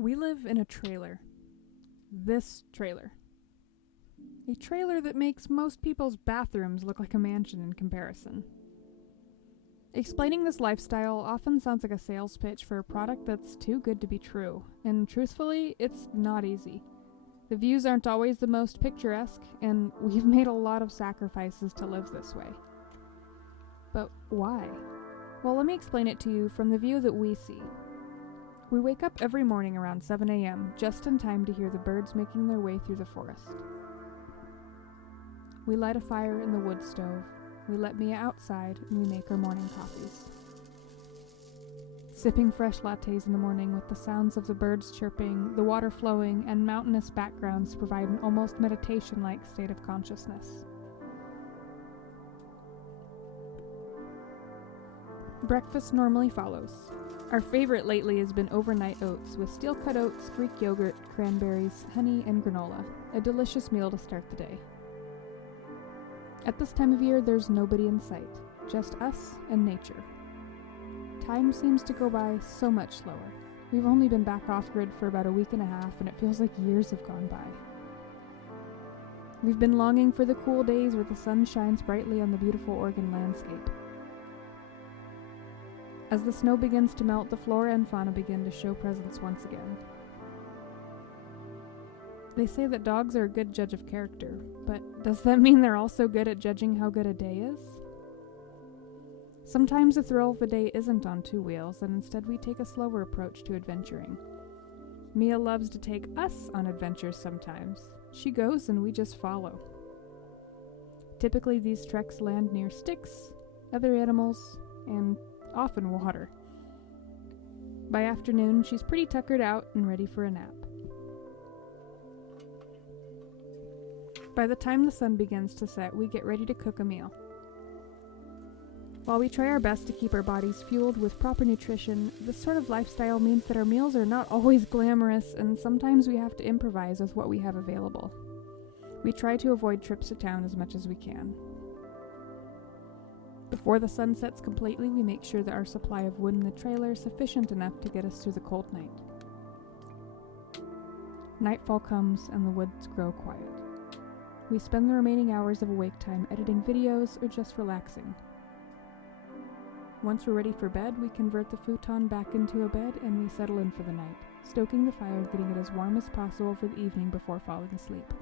We live in a trailer. This trailer. A trailer that makes most people's bathrooms look like a mansion in comparison. Explaining this lifestyle often sounds like a sales pitch for a product that's too good to be true, and truthfully, it's not easy. The views aren't always the most picturesque, and we've made a lot of sacrifices to live this way. But why? Well, let me explain it to you from the view that we see. We wake up every morning around 7 a.m., just in time to hear the birds making their way through the forest. We light a fire in the wood stove, we let Mia outside, and we make our morning coffees. Sipping fresh lattes in the morning with the sounds of the birds chirping, the water flowing, and mountainous backgrounds provide an almost meditation-like state of consciousness. Breakfast normally follows. Our favorite lately has been overnight oats with steel-cut oats, Greek yogurt, cranberries, honey, and granola. A delicious meal to start the day. At this time of year, there's nobody in sight, just us and nature. Time seems to go by so much slower. We've only been back off-grid for about a week and a half, and it feels like years have gone by. We've been longing for the cool days where the sun shines brightly on the beautiful Oregon landscape. As the snow begins to melt, the flora and fauna begin to show presence once again. They say that dogs are a good judge of character, but does that mean they're also good at judging how good a day is? Sometimes the thrill of the day isn't on two wheels, and instead we take a slower approach to adventuring. Mia loves to take us on adventures sometimes. She goes and we just follow. Typically these treks land near sticks, other animals, and often water. By afternoon, she's pretty tuckered out and ready for a nap. By the time the sun begins to set, we get ready to cook a meal. While we try our best to keep our bodies fueled with proper nutrition, this sort of lifestyle means that our meals are not always glamorous, and sometimes we have to improvise with what we have available. We try to avoid trips to town as much as we can. Before the sun sets completely, we make sure that our supply of wood in the trailer is sufficient enough to get us through the cold night. Nightfall comes and the woods grow quiet. We spend the remaining hours of awake time editing videos or just relaxing. Once we're ready for bed, we convert the futon back into a bed and we settle in for the night, stoking the fire, getting it as warm as possible for the evening before falling asleep.